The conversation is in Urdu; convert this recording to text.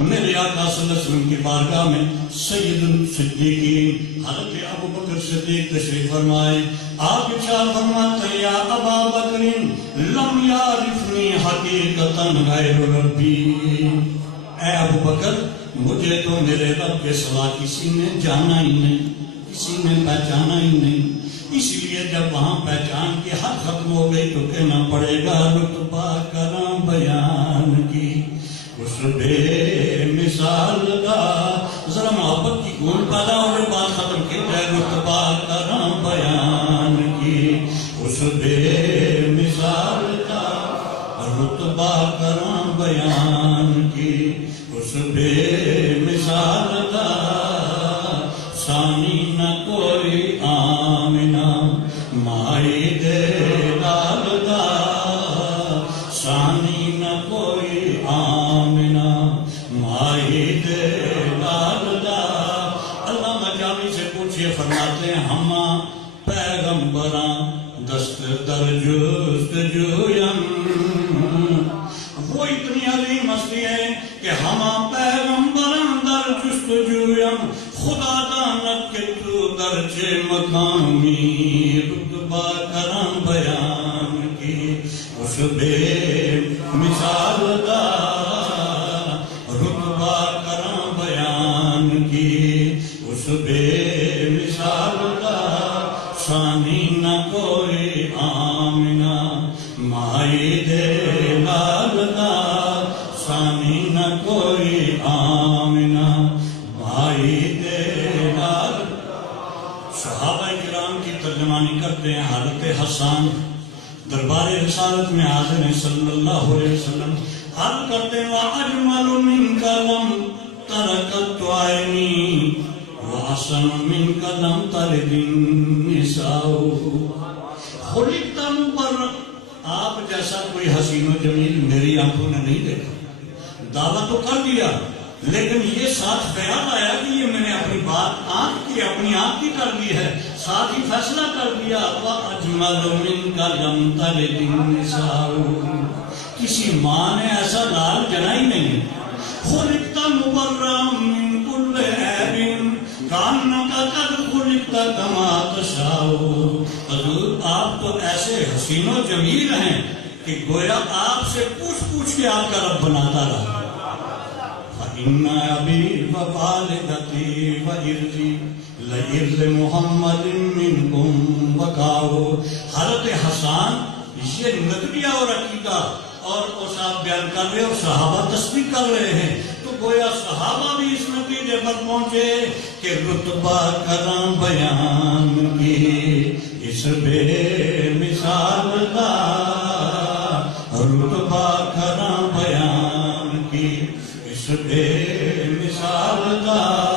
میرے آقا صلی اللہ علیہ وسلم کی بارگاہ میں سید الصدیقین حضرت ابو بکر صدیق تشریف فرمائے. آپ ارشاد فرماتے ہیں یا ابا بکر لم یعرفنی حقیقتا غیر ربی. اے ابو بکر مجھے تو میرے رب کے سوا کسی نے جانا ہی نہیں, کسی نے پہچانا ہی نہیں. اس لیے جب وہاں پہچان کی حد ختم ہو گئی تو کہنا پڑے گا رتبہ کرم بیان کی اس بے مثال دا. ذرا محبت کی گون پیدا ہو رہے بات ختم کی جائے. رتبہ کرم بیان کی اس بے مثال دا, رتبہ کرم بیان کی اس بے مثال دا. ثانی نہ کوئی آمنہ مائی دے لال دا, ثانی نہ کوئی آمنہ مائی دے لال دا. علامہ جامی سے پوچھئے فرماتے ہیں ہم پیغمبراں دست در جستجویم. وہ اتنی عظیم ہستی ہے کہ ہم پیغمبراں در جستجویم. خدا دانت کے تو درجے مقامی رتبہ کرم بیان کی اس بے مثال دا, رتبہ کرم بیان کی اس بے مثال دا. ثانی نہ کوئی آمنہ مائی دے لال دا, ثانی نہ کوئی آمنہ مائی دے لال. صحابہ کرام کی ترجمانی کرتے ہیں حضرت حسان دربار رسالت میں حاضر ہیں صلی اللہ علیہ وسلم. عرض کرتے ہیں وَأَجْمَلُ مِنْكَ لَمْ تَرَكَتْ عَيْنِي وَأَحْسَنُ مِنْكَ لَمْ تَلِدِ النِّسَاءُ. خلقت مبرأ. آپ جیسا کوئی حسین و جمیل میری آنکھوں نے نہیں دیکھا. دعویٰ تو کر دیا لیکن یہ ساتھ خیال آیا کہ یہ میں نے اپنی بات اپنی آنکھ کی کر لی ہے, ساتھ ہی فیصلہ کر دیا وَأَجْمَلُ مِنْكَ لَمْ تَلِدِ النِّسَاءُ. کسی ماں نے ایسا لال جنا ہی نہیں. خلقت مبرأ من كل عیب کأنک قد خلقت کما تشاء. حضور آپ تو ایسے حسین و جمیل ہیں کہ گویا آپ سے پوچھ کے آپ کا رب بناتا رہا. فَإِنَّ أَبِي وَوَالِدَتِي وَإِرْضِي لَإِرْضِ مُحَمَّدٍ مِّنْكُمْ وَقَاءُ. حضرت حسان یہ نظریہ اور عقیدہ اور صاحب بیان کر رہے اور صحابہ تصدیق کر رہے ہیں. تو گویا صحابہ بھی اس نتیجے پر پہنچے کہ رتبہ کرم بیان کی اس بے مثال دا, رتبہ کرم بیان کی اس بے مثال دا.